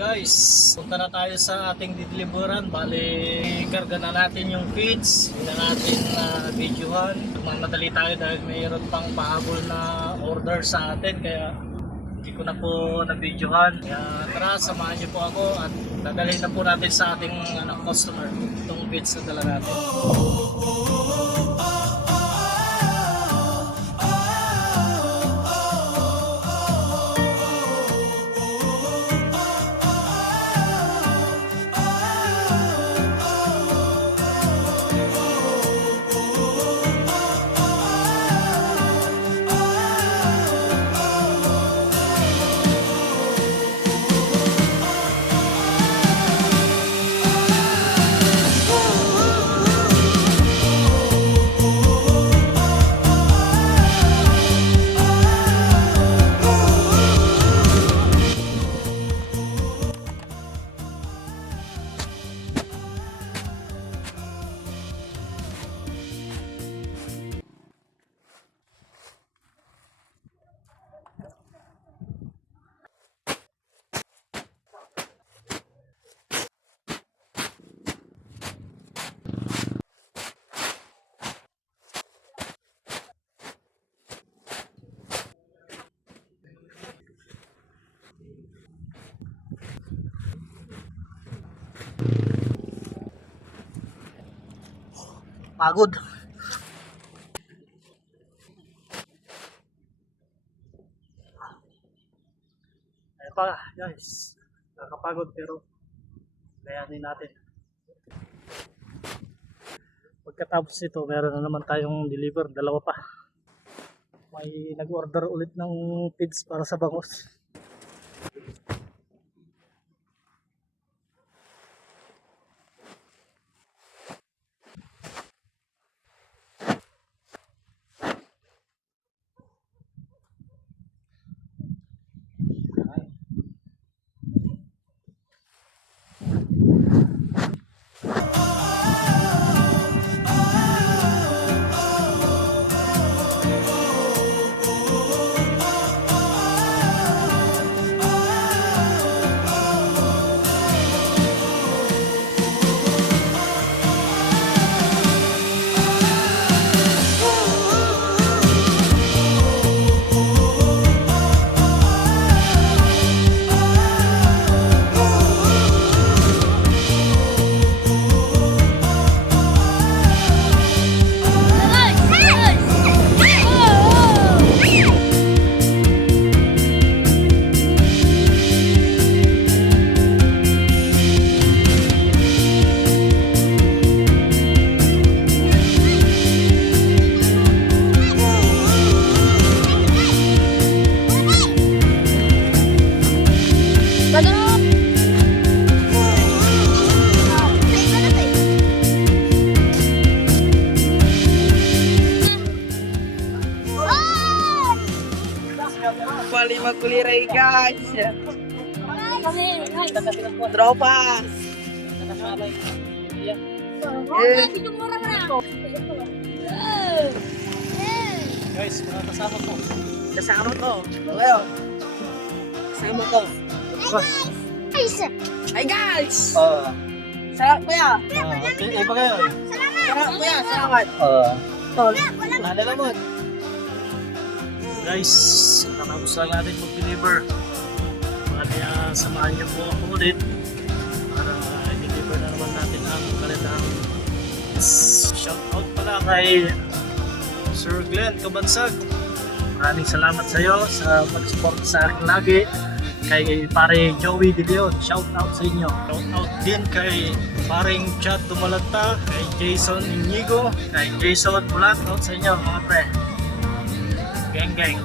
Guys, punta na tayo sa ating deliveran. Bali, karga na natin yung feeds. Hindi na natin videohan. Magmadali tayo dahil mayroon pang pahabol na order sa atin. Kaya hindi ko na po na-videohan. Kaya tara, samahan niyo po ako at dadalhin na po natin sa ating customer itong feeds na dala natin. Pagod. Ayan pa guys, nakakapagod pero kayanin natin. Pagkatapos ito, meron na naman tayong deliver, dalawa pa. May nag-order ulit ng feeds para sa bangus. Bali magkuliray guys. Tropa. Guys, mga kasama ko. Kasama ko. Kayo. Kasama ko. Hi guys. Sarap kuya. Okay, pa kayo. Sarap kuya. Salamat. Tol. Nalalamot. Guys, nakapos lang natin mag-deliver. Kaya samahan niyo po ako ulit para i-deliver na naman natin ang kanilang shoutout pala kay Sir Glenn Kabansag. Maraming salamat sa iyo sa pag-support sa akin lagi. Kay pare Joey De Leon, shoutout sa inyo. Shoutout din kay paring Chad Tumalata, kay Jason Inigo, kay Jason Bulat, out sa inyo mga pre. Geng geng.